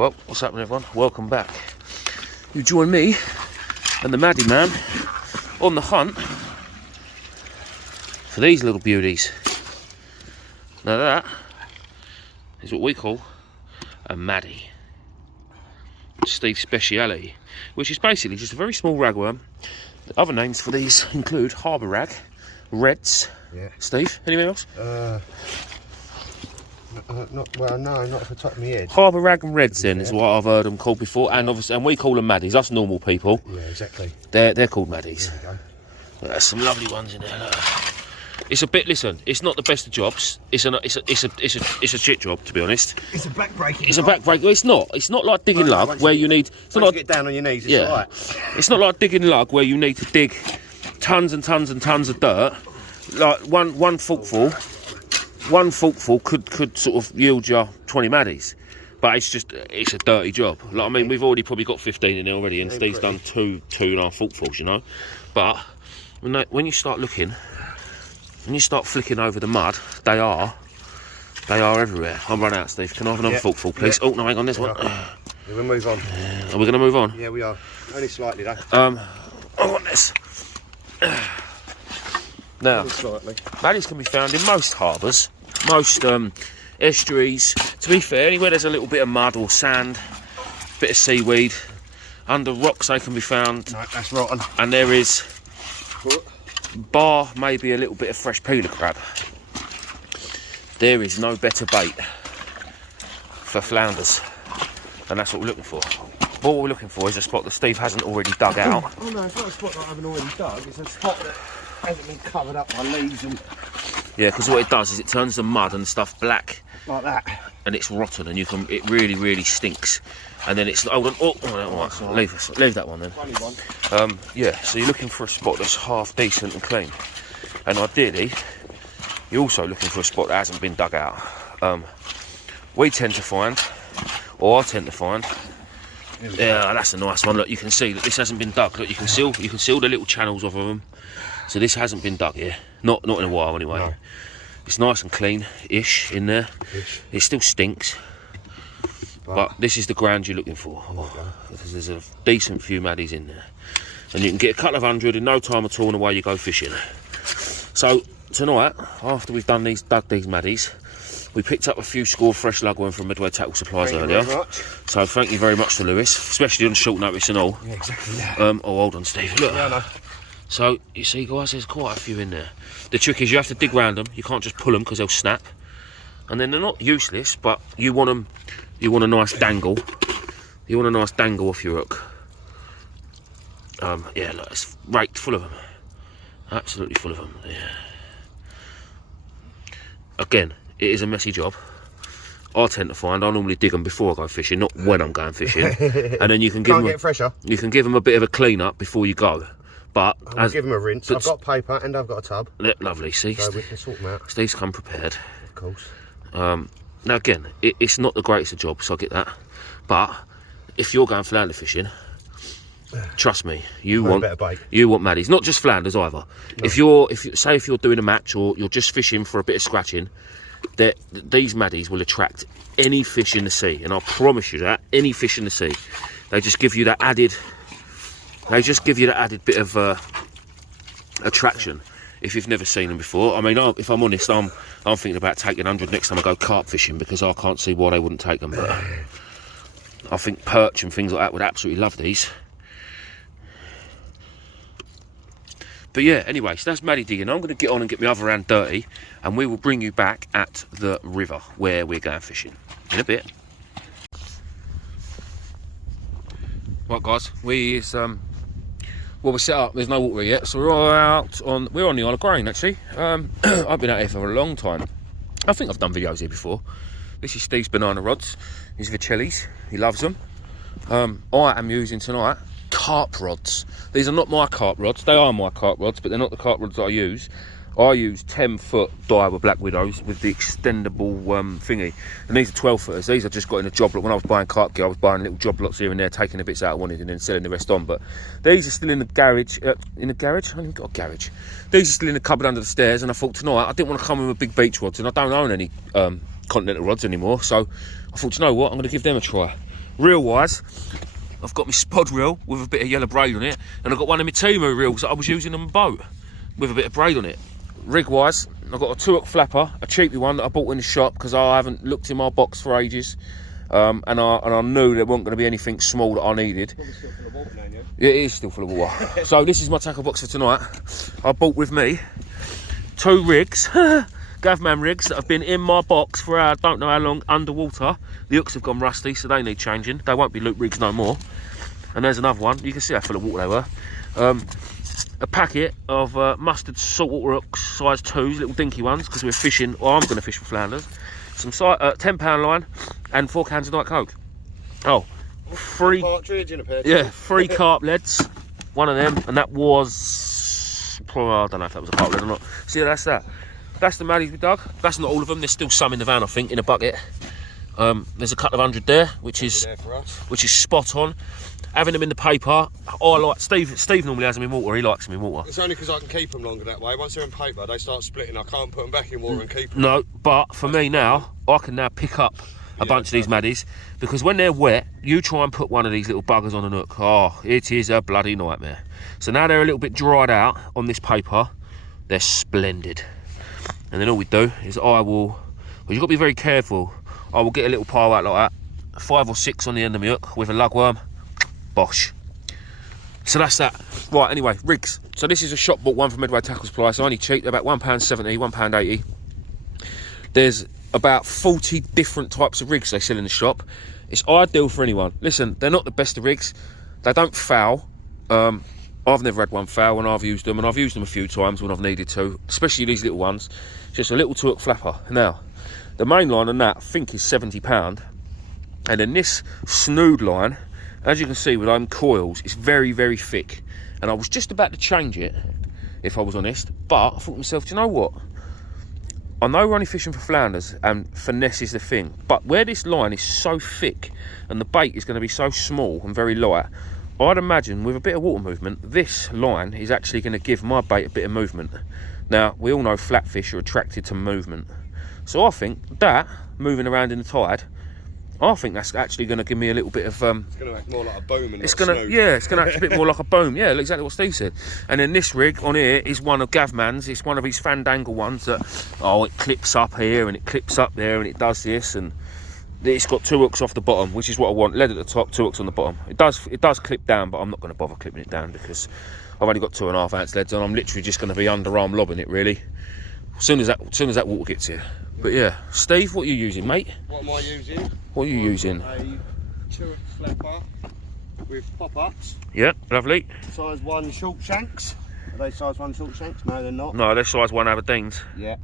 Well, what's happening, everyone? Welcome back. You join me and the Maddie man on the hunt for these little beauties. Now that is what we call a Maddie. Steve's speciality, which is basically just a very small ragworm. The other names for these include harbour rag, reds. Yeah. Steve, anything else? No, not off the top of my head. Harbour rag and reds then is what I've heard them called before, and obviously, and we call them Maddies. Us normal people. Yeah, exactly. They're called Maddies. There we go. There's some lovely ones in there. Look. It's a bit. Listen, it's not the best of jobs. It's a shit job, to be honest. It's a backbreaking. It's a backbreaker. It's not. It's not like digging lug where you need. It's not like, get down on your knees. It's all right. It's not like digging lug where you need to dig tons and tons and tons of dirt. Like one forkful could sort of yield you 20 Maddies. But it's a dirty job. Like, I mean, we've already probably got 15 in there already, and Steve's done two and a half forkfuls, you know. But when you start looking, when you start flicking over the mud, they are everywhere. I'll run out, Steve. Can I have another forkful, please? Oh no, hang on, this one. We'll move on. Are we going to move on? Yeah, we are. Only slightly though. I want this. Now, Maddies can be found in most harbours, most estuaries. To be fair, anywhere there's a little bit of mud or sand, bit of seaweed, under rocks they can be found. No, that's rotten. And there is, bar maybe a little bit of fresh peeler crab, there is no better bait for flounders, and that's what we're looking for. What we're looking for is a spot that Steve hasn't already dug out. Oh no, it's not a spot that I haven't already dug. It's a spot that hasn't been covered up by leaves and... Yeah, because what it does is it turns the mud and stuff black. Like that. And it's rotten, and it really, really stinks. And then it's... Hold on. Oh, leave that one then. Funny one. Yeah, so you're looking for a spot that's half decent and clean. And ideally, you're also looking for a spot that hasn't been dug out. We tend to find, or I tend to find... Yeah, that's a nice one. Look, you can see that this hasn't been dug. Look, you can see the little channels off of them. So this hasn't been dug here. Not in a while anyway. No. It's nice and clean-ish in there. It still stinks. But this is the ground you're looking for. There's a decent few Maddies in there. And you can get a couple of hundred in no time at all, and away you go fishing. So tonight, after we've dug these Maddies, we picked up a few score fresh lugworm from Midway Tackle Supplies earlier. So thank you very much to Lewis, especially on short notice and all. Yeah, exactly that. Oh, hold on, Steve. Look. Yeah, I know. So, you see, guys, there's quite a few in there. The trick is you have to dig round them. You can't just pull them because they'll snap. And then they're not useless, but you want them. You want a nice dangle. You want a nice dangle off your hook. Yeah, look, it's raked full of them. Absolutely full of them. Yeah. Again, it is a messy job. I tend to find I normally dig them before I go fishing, not when I'm going fishing. And then you can give them fresher. You can give them a bit of a clean up before you go. But I'll give them a rinse. I've got paper and I've got a tub. Lovely, see. So we can sort them out. Steve's come prepared. Of course. Now again, it's not the greatest of jobs, so I get that. But if you're going flounder fishing, trust me, you want Maddies, not just flounders either. No. If you're doing a match or you're just fishing for a bit of scratching, these Maddies will attract any fish in the sea, and I promise you that any fish in the sea, they just give you that added bit of attraction if you've never seen them before. I mean, if I'm honest, I'm thinking about taking 100 next time I go carp fishing, because I can't see why they wouldn't take them. But I think perch and things like that would absolutely love these. But yeah, anyway, so that's Maddie digging. I'm going to get on and get my other hand dirty, and we will bring you back at the river where we're going fishing in a bit. Right, guys, we're set up. There's no water yet, so we're on the Isle of Grain actually. I've been out here for a long time. I think I've done videos here before. This is Steve's banana rods. These are Vicellis. He loves them. I am using tonight carp rods. These are not my carp rods. They are my carp rods, but they're not the carp rods that I use. I use 10-foot Daiwa Black Widows with the extendable thingy, and these are 12-footers. These I just got in a job lot. When I was buying carp gear, I was buying little job lots here and there, taking the bits out I wanted and then selling the rest on. But these are still in the garage. I haven't even got a garage. These are still in the cupboard under the stairs, and I thought tonight I didn't want to come in with big beach rods, and I don't own any Continental rods anymore. So I thought, you know what, I'm going to give them a try. reel wise, I've got my spod reel with a bit of yellow braid on it, and I've got one of my Timu reels that I was using on the boat with a bit of braid on it. Rig wise, I've got a 2-hook flapper, a cheapy one that I bought in the shop because I haven't looked in my box for ages, and I knew there wasn't going to be anything small that I needed. Probably still full of water now, yeah? Yeah, it is still full of water. So this is my tackle box for tonight. I bought with me 2 rigs, Gavman rigs that have been in my box for I don't know how long underwater. The hooks have gone rusty, so they need changing. They won't be loop rigs no more. And there's another one. You can see how full of water they were. A packet of mustard saltwater hooks, size 2s, little dinky ones, because we're fishing, or I'm going to fish for flounders. Some £10 line and 4 cans of Diet Coke. Oh, 3 partridge in a pair. Yeah, 3 carp leads, one of them, and that was, I don't know if that was a carp lead or not. See, that's that. That's the maddies we dug. That's not all of them. There's still some in the van, I think, in a bucket. There's a couple of 100 there, which is spot on. Having them in the paper, I like Steve normally has them in water. He likes them in water. It's only because I can keep them longer that way. Once they're in paper, they start splitting. I can't put them back in water and keep them. No, but for me now, I can now pick up a bunch of these maddies, because when they're wet, you try and put one of these little buggers on a hook. Oh, it is a bloody nightmare. So now they're a little bit dried out on this paper. They're splendid. And then all we do is well, you've got to be very careful. I will get a little pile out like that, 5 or 6 on the end of my hook with a lugworm. Bosh. So that's that. Right, anyway, rigs. So this is a shop bought one from Medway Tackle Supply. It's only cheap. They're about £1.70, £1.80. There's about 40 different types of rigs they sell in the shop. It's ideal for anyone. Listen, they're not the best of rigs. They don't foul. I've never had one foul when I've used them, and I've used them a few times when I've needed to, especially these little ones. Just a little 2-hook flapper. Now, the main line on that, I think, is £70. And then this snood line, as you can see with them coils, it's very, very thick. And I was just about to change it, if I was honest, but I thought to myself, do you know what? I know we're only fishing for flounders and finesse is the thing, but where this line is so thick and the bait is going to be so small and very light, I'd imagine with a bit of water movement, this line is actually going to give my bait a bit of movement. Now, we all know flatfish are attracted to movement. So I think that, moving around in the tide, I think that's actually going to give me a little bit of... it's going to act more like a boom and it's going to, yeah, it's going to act a bit more like a boom. Yeah, exactly what Steve said. And then this rig on here is one of Gavman's. It's one of his fandangle ones that, it clips up here and it clips up there and it does this, and it's got 2 hooks off the bottom, which is what I want. Lead at the top, 2 hooks on the bottom. It does clip down, but I'm not going to bother clipping it down because I've only got 2.5 ounce leads and I'm literally just going to be underarm lobbing it, really. As soon as that water gets here. But yeah, Steve, what are you using, mate? What am I using? What are you using? A 2-hook flapper with pop-ups. Yeah, lovely. Size 1 short shanks. Are they size 1 short shanks? No, they're not. No, they're size 1 Aberdeens. Yeah.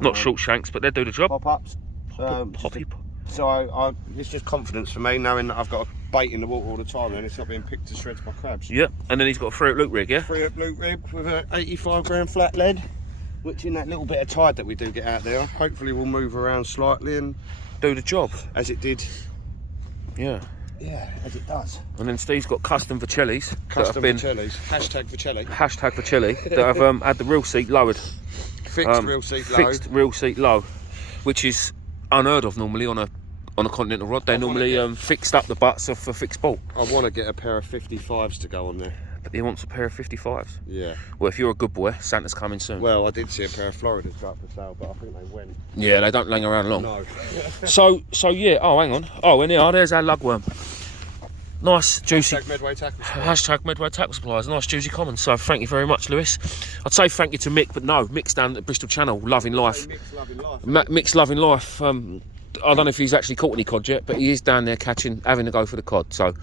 Not short shanks, but they do the job. Pop-ups. Hoppy. So it's just confidence for me, knowing that I've got a bait in the water all the time and it's not being picked to shreds by crabs. Yep, and then he's got a 3-hook loop rig, yeah? 3-hook loop rig with an 85 gram flat lead, which in that little bit of tide that we do get out there, hopefully will move around slightly and do the job. As it did. Yeah. Yeah, as it does. And then Steve's got custom Vercellis. Custom Vercellis. Hashtag Vercelli. Hashtag Vercelli. That have had the reel seat lowered. Fixed reel seat low. Fixed reel seat low, which is unheard of normally on a continental rod. They're normally fixed up the butts of a fixed bolt. I want to get a pair of 55s to go on there. But he wants a pair of 55s. Yeah. Well, if you're a good boy, Santa's coming soon. Well, I did see a pair of Floridas go up for sale, but I think they went. Yeah, they don't hang around long. No. so yeah. Oh, hang on. Oh, and there's our lugworm. Nice, juicy. Hashtag Medway Tackle Supplies. Hashtag Medway Tackle Supplies. Nice, juicy comment. So thank you very much, Lewis. I'd say thank you to Mick, but no, Mick's down at the Bristol Channel, loving life. Mick's loving life. Mick's loving life. I don't know if he's actually caught any cod yet, but he is down there having to go for the cod. So,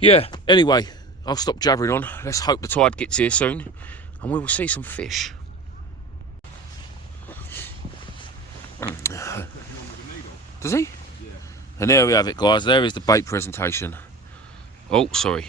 yeah. Anyway, I'll stop jabbering on. Let's hope the tide gets here soon, and we will see some fish. Does he? Yeah. And there we have it, guys. There is the bait presentation. Oh, sorry.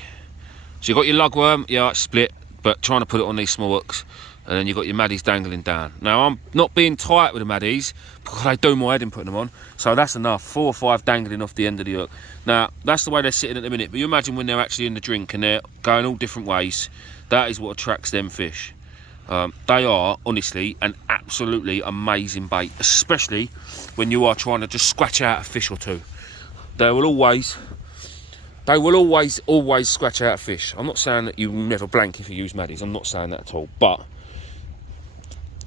So you got your lugworm, yeah, it's split, but trying to put it on these small hooks. And then you've got your maddies dangling down. Now, I'm not being tight with the maddies because I do my head in putting them on. So that's enough. 4 or 5 dangling off the end of the hook. Now, that's the way they're sitting at the minute. But you imagine when they're actually in the drink and they're going all different ways. That is what attracts them fish. They are, honestly, an absolutely amazing bait. Especially when you are trying to just scratch out a fish or two. they will always scratch out fish. I'm not saying that you never blank if you use maddies. I'm not saying that at all. But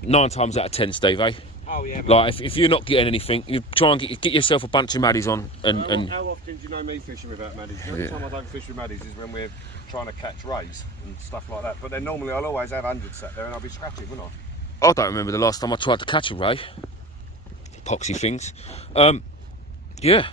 9 times out of 10, Steve, eh? Oh yeah. Like if you're not getting anything, you try and get yourself a bunch of maddies on. And how often do you know me fishing without maddies? The only time I don't fish with maddies is when we're trying to catch rays and stuff like that. But then normally I'll always have 100 sat there and I'll be scratching, wouldn't I? I don't remember the last time I tried to catch a ray. Epoxy things. Yeah.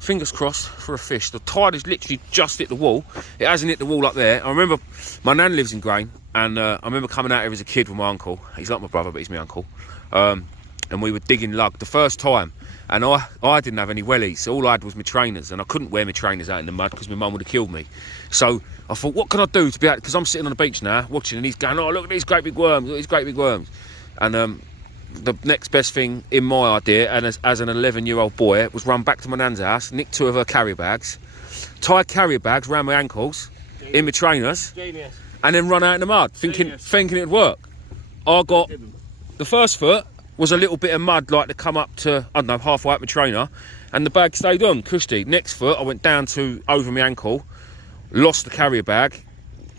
Fingers crossed for a fish. The tide has literally just hit the wall. It hasn't hit the wall up there. I remember my nan lives in Grain, and I remember coming out here as a kid with my uncle. He's like my brother, but he's my uncle. And we were digging lug the first time, and I didn't have any wellies, so all I had was my trainers, and I couldn't wear my trainers out in the mud because my mum would have killed me. So I thought, what can I do to be able, because I'm sitting on the beach now watching, and he's going, oh, look at these great big worms, look at these great big worms. And the next best thing in my idea, and as an 11-year-old boy, was run back to my nan's house, nick 2 of her carrier bags, tie carrier bags around my ankles, in my trainers, Genius. and then run out in the mud, thinking it'd work. I got the first foot was a little bit of mud, like to come up to, I don't know, halfway up my trainer, and the bag stayed on, cushy. Next foot, I went down to over my ankle, lost the carrier bag,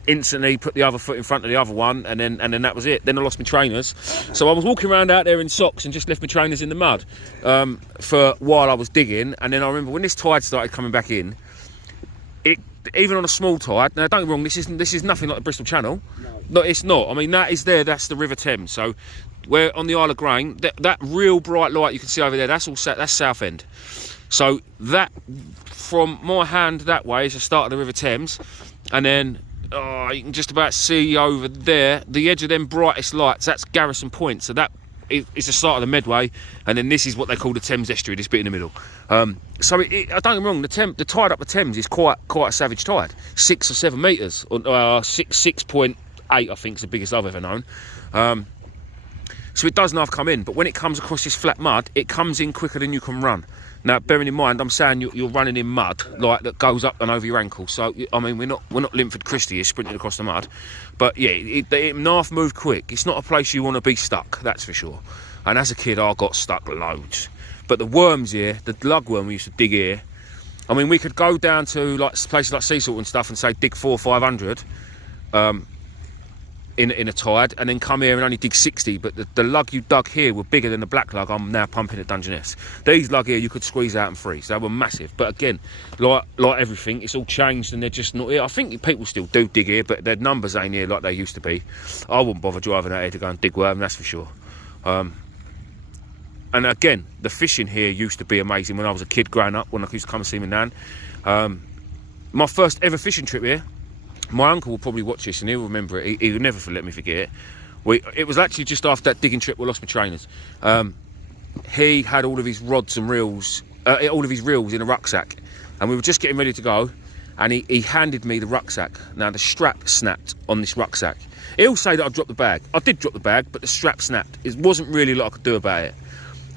instantly put the other foot in front of the other one, and then that was it. Then I lost my trainers. So I was walking around out there in socks and just left my trainers in the mud for while I was digging. And then I remember when this tide started coming back in, it, even on a small tide, now don't get me wrong, this is nothing like the Bristol Channel. No, it's not. I mean, that is there, that's the River Thames. So where on the Isle of Grain, that real bright light you can see over there, that's Southend. So that, from my hand that way, is the start of the River Thames. And then you can just about see over there, the edge of them brightest lights, that's Garrison Point. So that is the start of the Medway, and then this is what they call the Thames Estuary, this bit in the middle. So I don't get me wrong, the tide up the Thames is quite a savage tide, 6 or 7 metres, or 6.8 I think is the biggest I've ever known. So it does not come in, but when it comes across this flat mud, it comes in quicker than you can run. Now, bearing in mind, I'm saying you're running in mud like that goes up and over your ankle. So I mean, we're not Linford Christie here sprinting across the mud, but yeah, it naff move quick. It's not a place you want to be stuck, that's for sure. And as a kid, I got stuck loads. But the worms here, the lugworm we used to dig here, I mean, we could go down to like places like Sea Salt and stuff and say dig 400 or 500 in a tide, and then come here and only dig 60. But the lug you dug here were bigger than the black lug I'm now pumping at Dungeness. These lug here you could squeeze out and freeze. They were massive. But again, like everything, it's all changed and they're just not here. I think people still do dig here, but their numbers ain't here like they used to be. I wouldn't bother driving out here to go and dig worm, that's for sure. And again, the fishing here used to be amazing when I was a kid growing up, when I used to come and see my nan. My first ever fishing trip here, my uncle will probably watch this and he'll remember it. He'll never let me forget it. It was actually just after that digging trip we lost my trainers. He had all of his rods and reels, all of his reels in a rucksack, and we were just getting ready to go, and he handed me the rucksack. Now the strap snapped on this rucksack. He'll say that I dropped the bag. I did drop the bag, but the strap snapped. It wasn't really a lot I could do about it.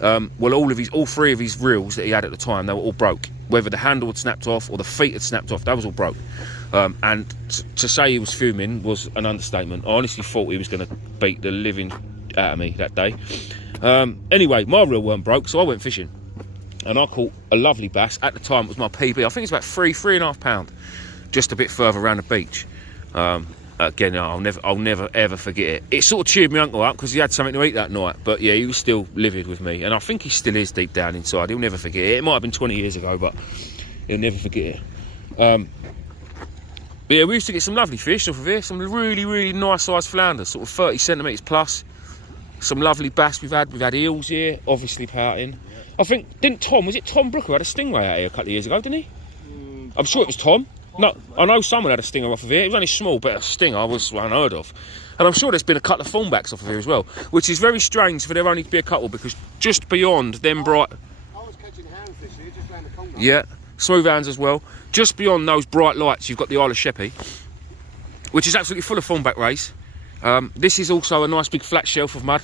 Well, all 3 of his reels that he had at the time, they were all broke. Whether the handle had snapped off or the feet had snapped off, that was all broke. And to say he was fuming was an understatement. I honestly thought he was going to beat the living out of me that day. Anyway, my reel weren't broke, so I went fishing. And I caught a lovely bass. At the time, it was my PB. I think it's about 3.5 pound, just a bit further around the beach. Again, I'll never ever forget it. It sort of cheered my uncle up because he had something to eat that night. But yeah, he was still livid with me, and I think he still is deep down inside. He'll never forget it. It might have been 20 years ago, but he'll never forget it. But yeah, we used to get some lovely fish off of here. Some really, really nice sized flounders, sort of 30 centimetres plus. Some lovely bass we've had eels here, obviously pouting. I think, was it Tom Brooker had a stingray out here a couple of years ago, didn't he? I'm sure it was Tom. No, I know someone had a stinger off of here. It was only small, but a stinger was unheard of. And I'm sure there's been a couple of thornbacks off of here as well, which is very strange for there only to be a couple, because just beyond them bright... I was catching handfish here, just round the corner. Yeah, smooth hands as well. Just beyond those bright lights, you've got the Isle of Sheppey, which is absolutely full of thornback rays. This is also a nice big flat shelf of mud.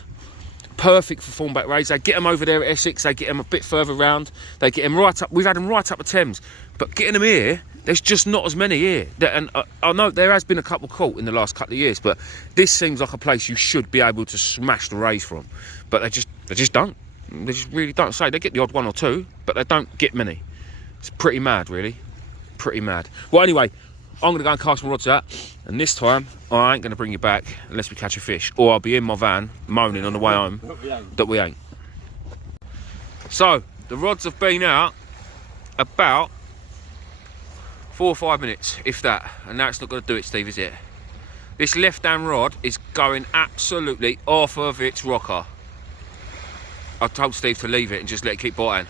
Perfect for thornback rays. They get them over there at Essex, they get them a bit further round, they get them right up, we've had them right up the Thames, but getting them here, there's just not as many here. And I know there has been a couple caught in the last couple of years, but this seems like a place you should be able to smash the rays from, but they just don't. They just really don't. Say they get the odd 1 or 2, but they don't get many. It's pretty mad, really. Pretty mad. Well, anyway, I'm going to go and cast my rods out, and this time I ain't going to bring you back unless we catch a fish, or I'll be in my van moaning on the way home that we ain't. So, the rods have been out about 4 or 5 minutes, if that, and now it's not going to do it, Steve, is it? This left-hand rod is going absolutely off of its rocker. I told Steve to leave it and just let it keep biting.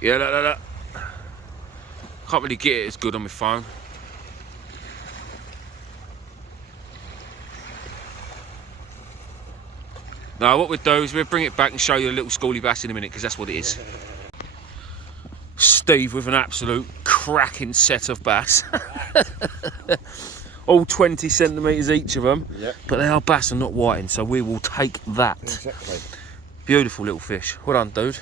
Yeah, look. Can't really get it as good on my phone. Now, what we'll do is we'll bring it back and show you a little schoolie bass in a minute, because that's what it is. Steve with an absolute cracking set of bass. All 20 centimetres each of them. Yep. But they are bass and not whiting, so we will take that. Exactly. Beautiful little fish. Well done, dude.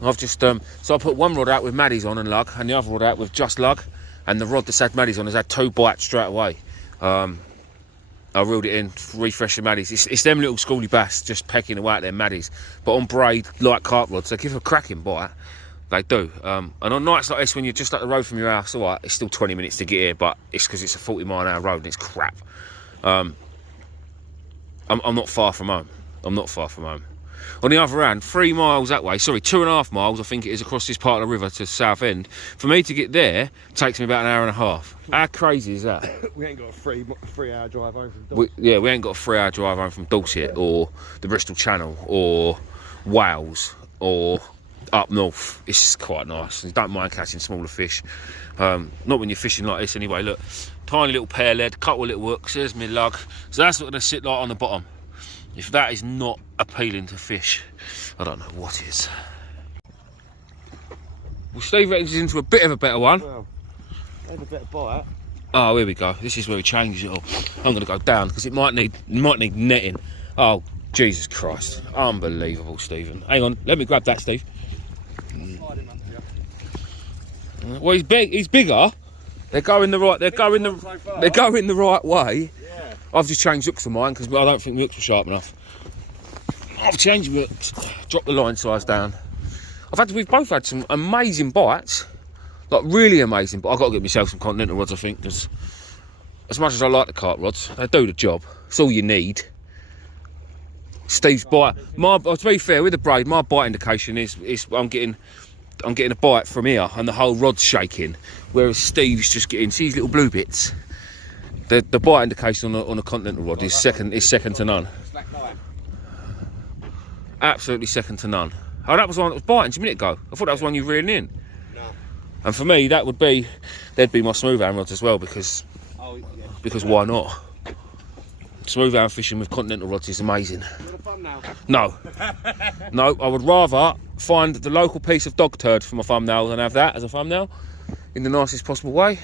I've just so I put one rod out with maddies on and lug, and the other rod out with just lug, and the rod that's had maddies on has had 2 bites straight away. I reeled it in, refresh the maddies. It's them little schoolie bass just pecking away at their maddies, but on braid like carp rods, they give a cracking bite. They do. And on nights like this, when you're just up the road from your house, all right, it's still 20 minutes to get here, but it's because it's a 40-mile-an-hour road and it's crap. I'm not far from home. I'm not far from home. On the other hand, 3 miles that way, sorry, 2.5 miles, I think it is, across this part of the river to Southend. For me to get there takes me about an hour and a half. How crazy is that? We ain't got a 3-hour drive home from Dorset. We ain't got a 3-hour drive home from Dorset or the Bristol Channel or Wales or up north. It's quite nice. You don't mind catching smaller fish. Not when you're fishing like this anyway. Look, tiny little pear lead, couple of little hooks, there's my lug. So that's what they sit like on the bottom. If that is not appealing to fish, I don't know what is. Well, Steve reckons he's into a bit of a better one. Well, they have a better bite. Oh, here we go. This is where we change it all. I'm going to go down because it might need netting. Oh, Jesus Christ. Unbelievable, Stephen. Hang on, let me grab that, Steve. Well, he's big. He's bigger. They're going the right. They're going the right way. Yeah. I've just changed hooks for mine because I don't think the hooks were sharp enough. I've changed my hooks. Dropped the line size down. We've both had some amazing bites, like really amazing. But I've got to get myself some continental rods, I think, because as much as I like the carp rods, they do the job. It's all you need. Steve's bite. To be fair, with the braid, my bite indication is I'm getting a bite from here, and the whole rod's shaking. Whereas Steve's just getting, see these little blue bits. The bite indication on a continental rod is second to none. Absolutely second to none. Oh, that was the one that was biting just a minute ago. I thought that was the one you were reeling in. No. And for me, they'd be my smooth hand rods as well, because why not? Smooth hand fishing with continental rods is amazing. No. No, I would rather find the local piece of dog turd for my thumbnail than have that as a thumbnail in the nicest possible way.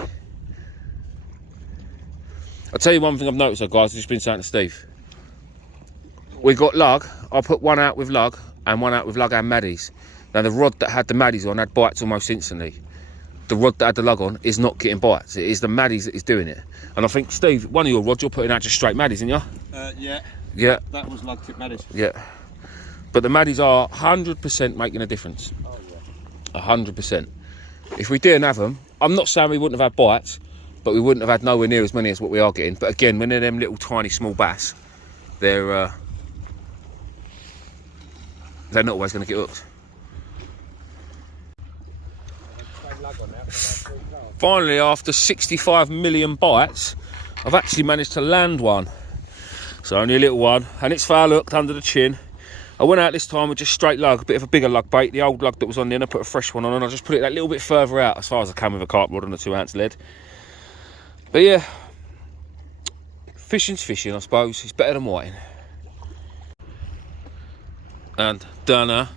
I'll tell you one thing I've noticed though, guys, I've just been saying to Steve. We got lug, I put one out with lug and one out with lug and maddies. Now the rod that had the maddies on had bites almost instantly. The rod that had the lug on is not getting bites. It is the maddies that is doing it. And I think, Steve, one of your rods you're putting out just straight maddies, isn't you? Yeah. Yeah. That was lug tip maddies. Yeah. But the maddies are 100% making a difference. Oh, yeah. 100%. If we didn't have them, I'm not saying we wouldn't have had bites, but we wouldn't have had nowhere near as many as what we are getting. But again, when they're them little tiny small bass, they're not always going to get hooked. Finally, after 65 million bites, I've actually managed to land one. So only a little one, and it's foul hooked under the chin. I went out this time with just straight lug, a bit of a bigger lug bait. The old lug that was on there, and I put a fresh one on, and I just put it that little bit further out as far as I can with a carp rod and a 2-ounce lead. But yeah, fishing's fishing, I suppose. It's better than whiting. And Dana.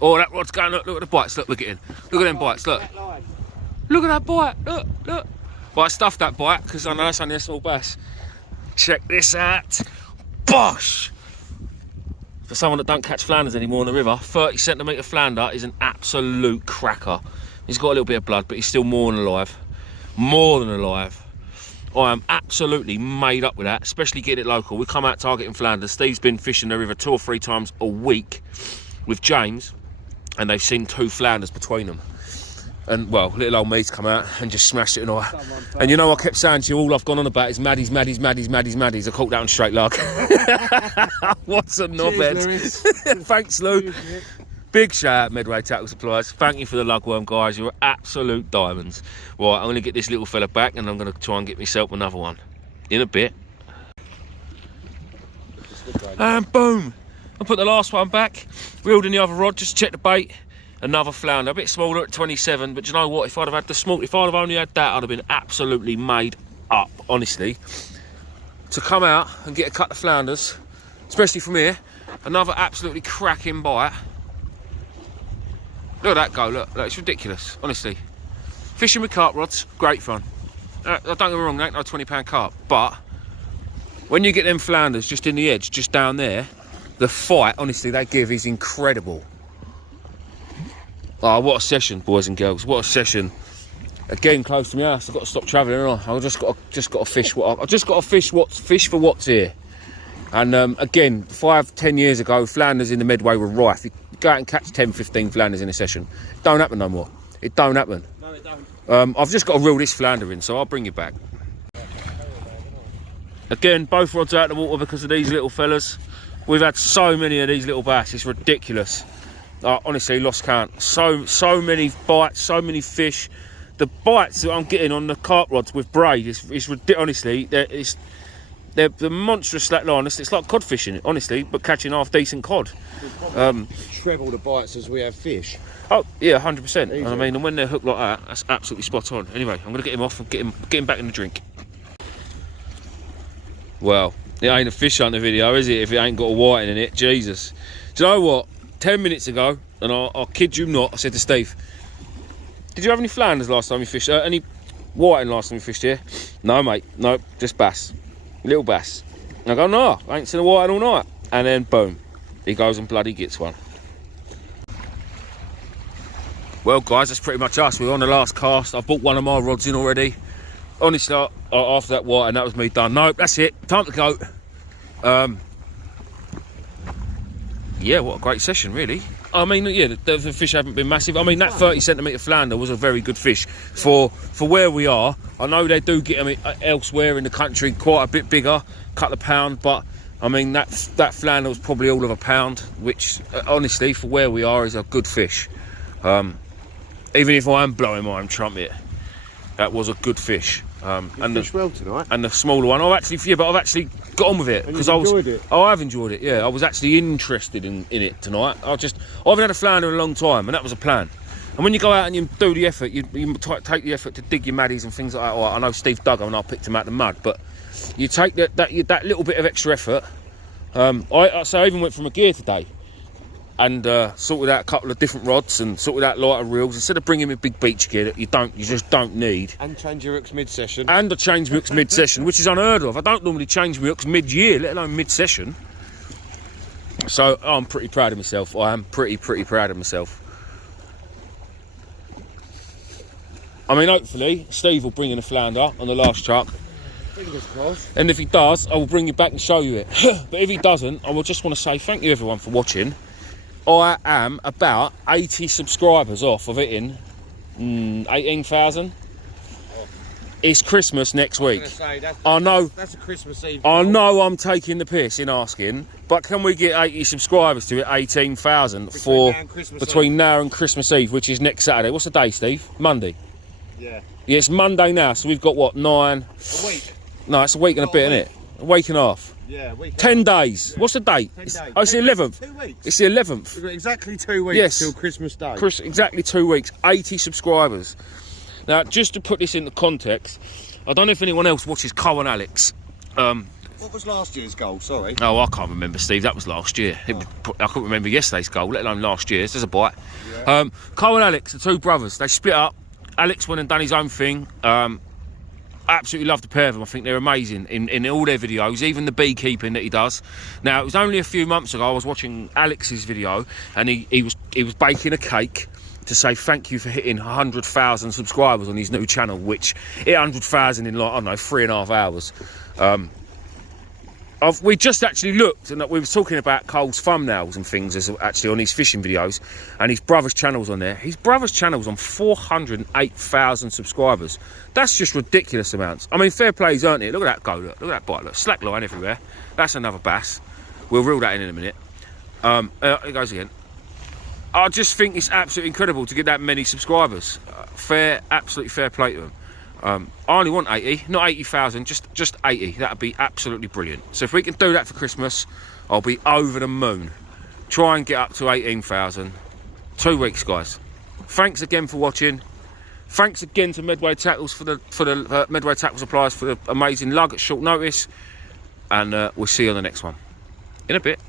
Oh, that rod's going, look at the bites, look, we're getting. Look at them bites, look. Look at that bite, look. But I stuffed that bite, because I know that's only a small bass. Check this out. Bosh! For someone that don't catch flounders anymore in the river, 30 centimetre flounder is an absolute cracker. He's got a little bit of blood, but he's still more than alive. More than alive. I am absolutely made up with that, especially getting it local. We come out targeting flounders. Steve's been fishing the river 2 or 3 times a week with James. and they've seen 2 flounders between them. And well, little old me's come out and just smashed it in eye. And you know, I kept saying to you, all I've gone on about is Maddies. I caught that on straight lug. What's a knobhead. Thanks, Lou. Big shout out Medway Tackle Supplies. Thank you for the lugworm, guys. You're absolute diamonds. Right, I'm going to get this little fella back and I'm going to try and get myself another one in a bit. And boom, I put the last one back, reeled in the other rod, just to check the bait. Another flounder, a bit smaller at 27, but you know what, if I'd have had the small, if I'd have only had that, I'd have been absolutely made up, honestly. To come out and get a cut of flounders, especially from here, another absolutely cracking bite. Look at that go, look, it's ridiculous, honestly. Fishing with carp rods, great fun. Don't get me wrong, they ain't no £20 carp, but when you get them flounders just in the edge, just down there, the fight, honestly, they give is incredible. Oh, what a session, boys and girls! What a session! Again, close to my house. I've got to stop travelling. I've just got to fish what I've just got to fish for what's here. And again, 5-10 years ago, flounders in the Medway were rife. You go out and catch 10-15 flounders in a session. It don't happen no more. It don't happen. No, it don't. I've just got to reel this flounder in, so I'll bring you back. Again, both rods out of the water because of these little fellas. We've had so many of these little bass. It's ridiculous. Honestly, lost count. So many bites, so many fish. The bites that I'm getting on the carp rods with braid is honestly, they're monstrous slack line. It's like cod fishing, honestly, but catching half decent cod. Treble the bites as we have fish. Oh yeah, 100%. I mean, and when they're hooked like that, that's absolutely spot on. Anyway, I'm gonna get him off and get him back in the drink. Well, it ain't a fish hunter video, is it? If it ain't got a whiting in it, Jesus. Do you know what? 10 minutes ago, and I'll kid you not, I said to Steve, did you have any flounders last time you fished? Any whiting last time you fished here? No, mate. No, just bass. Little bass. And I go, no, I ain't seen a whiting all night. And then, boom, he goes and bloody gets one. Well, guys, that's pretty much us. We're on the last cast. I've bought one of my rods in already. Honestly, after that whiting, that was me done. No, that's it. Time to go. Yeah, what a great session, really. I mean, yeah, the fish haven't been massive. I mean, that 30cm flounder was a very good fish for where we are. I know they do get them elsewhere in the country quite a bit bigger, couple of pound, but I mean, that flounder was probably all of a pound, which honestly, for where we are, is a good fish. Even if I am blowing my own trumpet, that was a good fish. And fished well tonight. And the smaller one, I've actually got on with it because I have enjoyed it. Yeah, I was actually interested in it tonight. I haven't had a flounder in a long time, and that was a plan. And when you go out and you do the effort, you take the effort to dig your maddies and things like that. I know Steve dug them and I picked them out of the mud, but you take that little bit of extra effort. I even went from a gear today and sorted out a couple of different rods and sorted out lighter reels instead of bringing me big beach gear that you just don't need. And change your hooks mid-session. And I change my hooks mid-session, which is unheard of. I don't normally change my hooks mid-year, let alone mid-session. So I'm pretty proud of myself. I am pretty proud of myself. I mean, hopefully Steve will bring in a flounder on the last truck. Fingers crossed. And if he does, I will bring you back and show you it. But if he doesn't, I will just want to say thank you everyone for watching. I am about 80 subscribers off of hitting 18,000. It's Christmas next week. I know that's a Christmas Eve. I know I'm taking the piss in asking, but can we get 80 subscribers to hit 18,000 for between now and Christmas Eve, which is next Saturday? What's the day, Steve? Monday. Yeah. Yeah, it's Monday now, so we've got what, 9? A week. No, it's a week and a bit, isn't it? A week and a half. Yeah, a week. 10 days. Yeah. What's the date? 10 days. Oh, it's the 11th. 2 weeks. It's the 11th. We've got exactly 2 weeks till Christmas Day. Exactly 2 weeks. 80 subscribers. Now, just to put this into context, I don't know if anyone else watches Cole and Alex. What was last year's goal? Sorry. Oh, I can't remember, Steve. That was last year. I couldn't remember yesterday's goal, let alone last year's. There's a bite. Yeah. Cole and Alex are two brothers. They split up. Alex went and done his own thing. Absolutely love the pair of them. I think they're amazing in all their videos, even the beekeeping that he does. Now, it was only a few months ago I was watching Alex's video, and he was baking a cake to say thank you for hitting 100,000 subscribers on his new channel, which hit 100,000 in, like, I don't know, 3.5 hours. we just actually looked, and we were talking about Cole's thumbnails and things as actually on his fishing videos, and his brother's channel's on there. His brother's channel's on 408,000 subscribers. That's just ridiculous amounts. I mean, fair plays, aren't it? Look at that go, look at that bite, look, slack line everywhere. That's another bass. We'll reel that in a minute. It goes again. I just think it's absolutely incredible to get that many subscribers. Absolutely fair play to them. I only want 80, not 80,000, just 80. That'd be absolutely brilliant. So if we can do that for Christmas, I'll be over the moon. Try and get up to 18,000. 2 weeks, guys. Thanks again for watching. Thanks again to Medway Tackles for the Medway Tackle Suppliers for the amazing lug at short notice. And we'll see you on the next one in a bit.